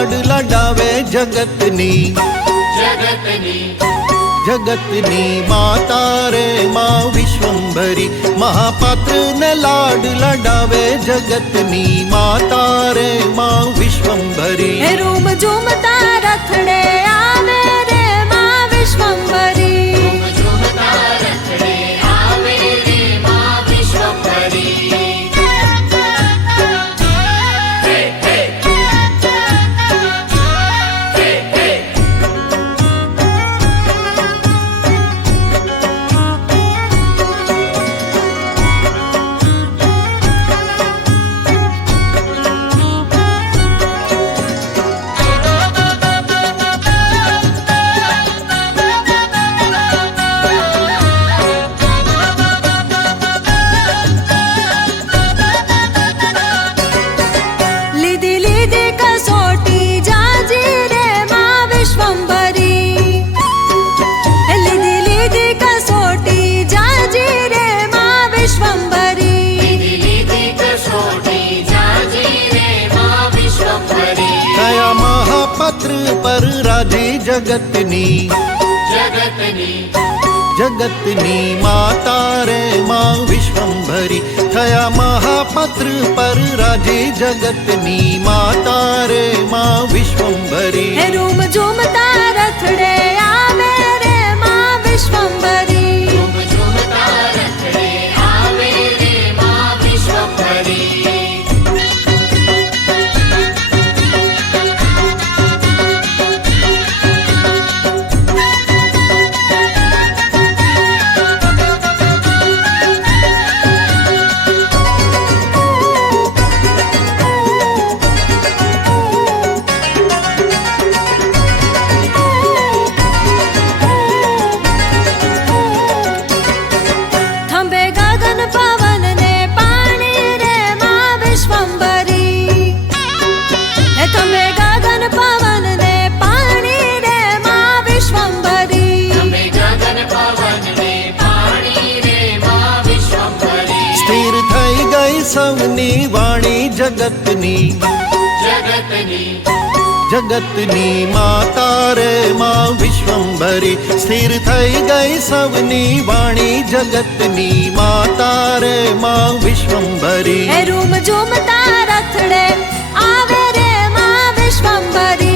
લાડ લડાવે જગતની જગતની માતા રે માં વિશ્વંભરી મહાપાત્ર ને લાડ લડાવે જગતની માતા રે માં વિશ્વંભરી રૂમ ઝૂમતા રથડે આવે રે માં વિશ્વંભરી पात्र पर राजी जगतनी जगतनी माता रे मां विश्वंभरी थया महापात्र पर राजी जगतनी माता रे मां विश्वंभरी रूम झूमता रथड़े आवे रे मां विश्वंभरी સૌની વાણી જગતની જગતની માતા રે માં વિશ્વંભરી સ્થિર થઈ ગઈ સૌની વાણી જગતની માતા રે માં વિશ્વંભરી રૂમ ઝૂમતા રથડે આવે રે માં વિશ્વંભરી